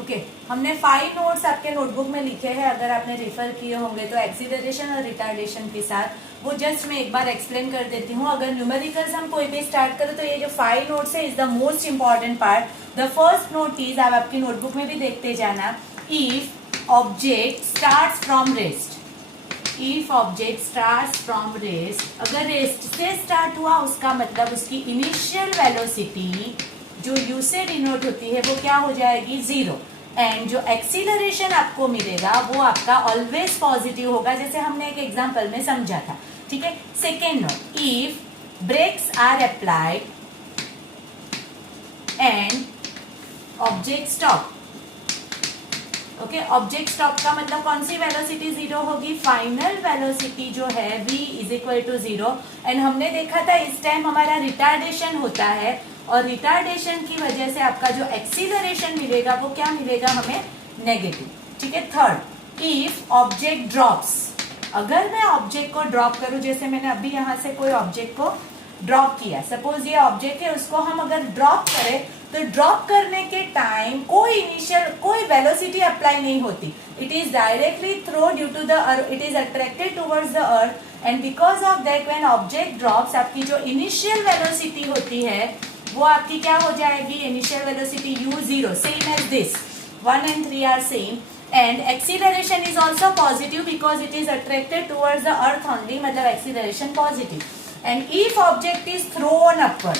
Okay हमने 5 notes आपके notebook में लिखे हैं, अगर आपने रेफर किए होंगे तो एक्सीलरेशन और रिटार्डेशन के साथ वो जस्ट मैं एक बार एक्सप्लेन कर देती हूँ। अगर न्यूमेरिकल्स हम कोई भी स्टार्ट करें तो ये जो 5 नोट्स है is the most important part. The first note is, आप आपकी नोटबुक में भी देखते जाना, if object starts from rest. If object starts from rest, अगर रेस्ट से स्टार्ट हुआ उसका मतलब उसकी इनिशियल वेलोसिटी जो यू से डिनोट होती है वो क्या हो जाएगी, 0। एंड जो एक्सीलरेशन आपको मिलेगा वो आपका ऑलवेज पॉजिटिव होगा, जैसे हमने एक एग्जांपल में समझा था। ठीक है। Second note, if brakes are applied and object stop. Okay, object stop का मतलब कौन सी वेलोसिटी 0 होगी, फाइनल वेलोसिटी जो है v is equal to 0। And हमने देखा था इस टाइम हमारा रिटार्डेशन होता है और रिटार्डेशन की वजह से आपका जो एक्सीलरेशन मिलेगा वो क्या मिलेगा हमें, नेगेटिव। ठीक है। थर्ड, इफ ऑब्जेक्ट ड्रॉप्स, अगर मैं ऑब्जेक्ट को ड्रॉप करूं, जैसे मैंने अभी यहां से कोई ऑब्जेक्ट को ड्रॉप किया, सपोज ये ऑब्जेक्ट है, उसको हम अगर ड्रॉप करें तो ड्रॉप करने के टाइम कोई इनिशियल कोई वेलोसिटी अप्लाई नहीं होती, it is directly throw due to the earth, it is attracted towards the earth and because of that when object drops, आपकी जो इनिशियल वेलोसिटी होती है वो आपकी क्या हो जाएगी, initial velocity u0, same as this, 1 and 3 are same. And acceleration is also positive because it is attracted towards the earth only, मतलब acceleration positive. And if object is thrown upward,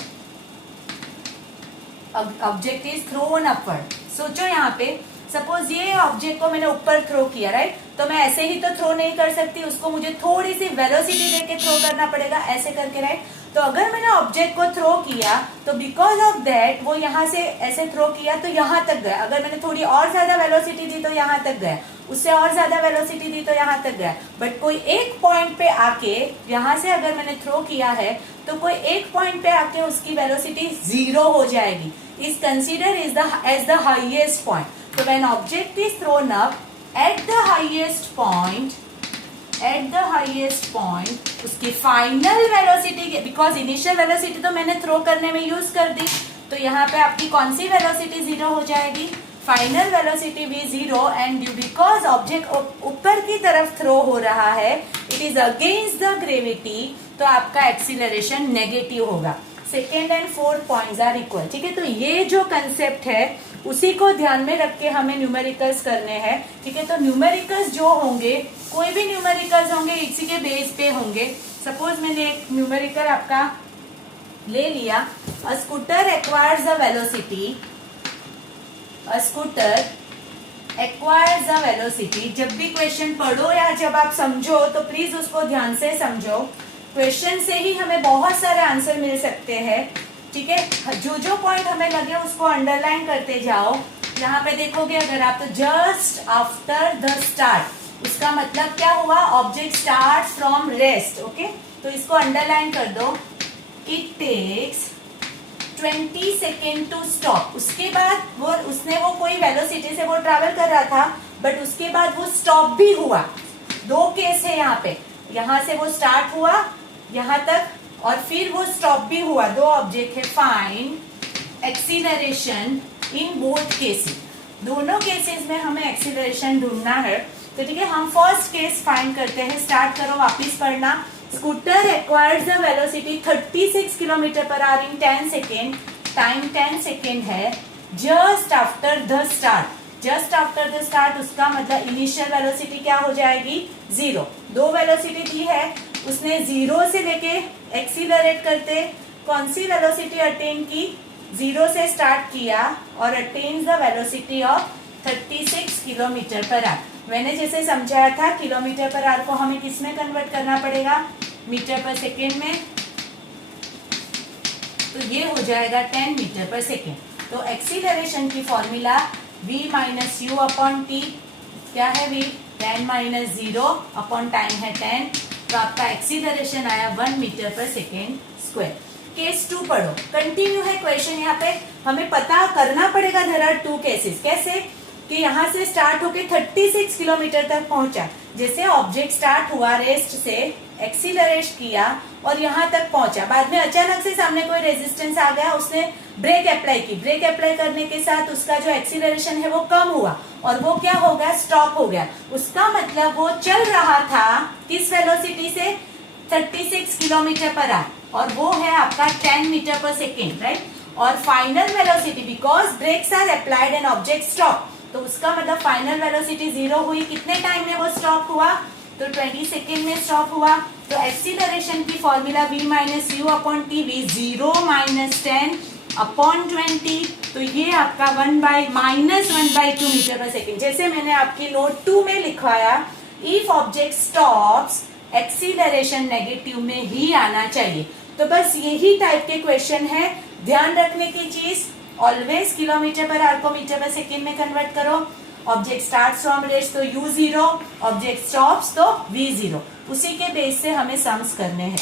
object is thrown upward, सोचो यहाँ पे suppose ये object को मैंने ऊपर throw किया, right, तो मैं ऐसे ही तो थ्रो नहीं कर सकती, उसको मुझे थोड़ी सी वेलोसिटी देके थ्रो करना पड़ेगा, ऐसे करके, राइट। तो अगर मैंने ऑब्जेक्ट को थ्रो किया तो बिकॉज ऑफ दैट वो यहाँ से ऐसे थ्रो किया तो यहाँ तक गया, अगर मैंने थोड़ी और ज्यादा वेलोसिटी दी तो यहाँ तक गया, उससे और ज्यादा वेलोसिटी दी तो यहाँ तक गया। बट कोई एक पॉइंट पे आके, यहाँ से अगर मैंने थ्रो किया है तो कोई एक पॉइंट पे आके उसकी वेलोसिटी 0 हो जाएगी, is consider is as the highest point. So when object is thrown up at the highest point, उसकी final velocity, because initial velocity तो मैंने थ्रो करने में यूज कर दी, तो यहाँ पे आपकी कौन सी वेलोसिटी 0 हो जाएगी, फाइनल वेलोसिटी भी 0। एंड बिकॉज ऑब्जेक्ट ऊपर की तरफ थ्रो हो रहा है, it is against the gravity, तो आपका एक्सीलरेशन नेगेटिव होगा। Second and fourth points are equal. ठीक है, तो ये जो कंसेप्ट है उसी को ध्यान में रख के हमें न्यूमेरिकल्स करने हैं। ठीक है, तो न्यूमेरिकल्स जो होंगे, कोई भी न्यूमेरिकल्स होंगे इसी के बेस पे होंगे। सपोज मैंने एक न्यूमेरिकल आपका ले लिया, a scooter acquires a velocity, a scooter acquires a velocity. जब भी क्वेश्चन पढ़ो या जब आप समझो तो प्लीज उसको ध्यान से समझो, क्वेश्चन से ही हमें बहुत सारे आंसर मिल सकते हैं। ठीक है, जो जो पॉइंट हमें लगे उसको अंडरलाइन करते जाओ। यहाँ पे देखोगे अगर आप, तो जस्ट आफ्टर द स्टार्ट, उसका मतलब क्या हुआ, object start from rest. Okay, तो इसको अंडरलाइन कर दो, it takes 20 second to stop. उसके बाद वो कोई वेलोसिटी से वो ट्रैवल कर रहा था, बट उसके बाद वो स्टॉप भी हुआ। दो केस है यहाँ पे, यहाँ से वो स्टार्ट हुआ यहाँ तक और फिर वो स्टॉप भी हुआ, दो ऑब्जेक्ट है। Find acceleration in both cases, दोनों केसेस में हमें एक्सीलरेशन ढूंढना है। तो ठीक है, हम फर्स्ट केस फाइंड करते हैं। स्टार्ट करो, वापिस पढ़ना। Scooter acquires the velocity 36 kilometre per hour in 10 second, time 10 second है, just after the start. Just after the start उसका मतलब इनिशियल वेलोसिटी क्या हो जाएगी, 0। दो वेलोसिटी दी है, उसने 0 से लेके एक्सीलरेट करते कौन सी वेलोसिटी अटेन की, 0 से स्टार्ट किया और attains the velocity of 36 kilometre per our. मैंने जैसे समझाया था, किलोमीटर पर आवर को हमें किस में कन्वर्ट करना पड़ेगा, मीटर पर सेकेंड में, तो ये हो जाएगा 10 मीटर पर सेकेंड। तो एक्सीलरेशन की formula v minus you upon T, क्या है v, 10 माइनस 0 अपॉन टाइम है 10, तो आपका एक्सीलरेशन आया 1 metre per second square. Case 2 पढ़ो, कंटिन्यू है क्वेश्चन। यहाँ पे हमें पता करना पड़ेगा, देयर आर 2 केसेस। कैसे कि यहाँ से स्टार्ट होके 36 किलोमीटर तक पहुंचा, जैसे ऑब्जेक्ट स्टार्ट हुआ रेस्ट से, एक्सीलरेट किया और यहाँ तक पहुंचा, बाद में अचानक से सामने कोई रेजिस्टेंस आ गया, उसने ब्रेक अप्लाई की, ब्रेक अप्लाई करने के साथ उसका जो एक्सीलरेशन है वो कम हुआ और वो क्या हो गया, स्टॉप हो गया। उसका मतलब वो चल रहा था किस वेलोसिटी से, 36 किलोमीटर पर आवर और वो है आपका 10 मीटर पर सेकेंड, राइट। और final velocity because brakes are applied and object stop, तो उसका मतलब फाइनल वेलोसिटी 0 हुई, कितने टाइम में वो स्टॉप हुआ, तो 20 सेकेंड में स्टॉप हुआ। तो एक्सीलरेशन की formula v minus you upon T, v 0 minus 10 upon 20, तो ये आपका 1/-1/2 मीटर पर सेकेंड। जैसे मैंने आपकी नोट 2 में लिखवाया, if object stops acceleration negative में ही आना चाहिए। तो बस यही टाइप के क्वेश्चन है, ध्यान रखने की चीज, ऑलवेज किलोमीटर पर आवर को मीटर पर सेकेंड में कन्वर्ट करो। ऑब्जेक्ट स्टार्ट्स फ्रॉम रेस्ट तो u0, ऑब्जेक्ट स्टॉप्स तो v0, उसी के बेस से हमें सम्स करने हैं।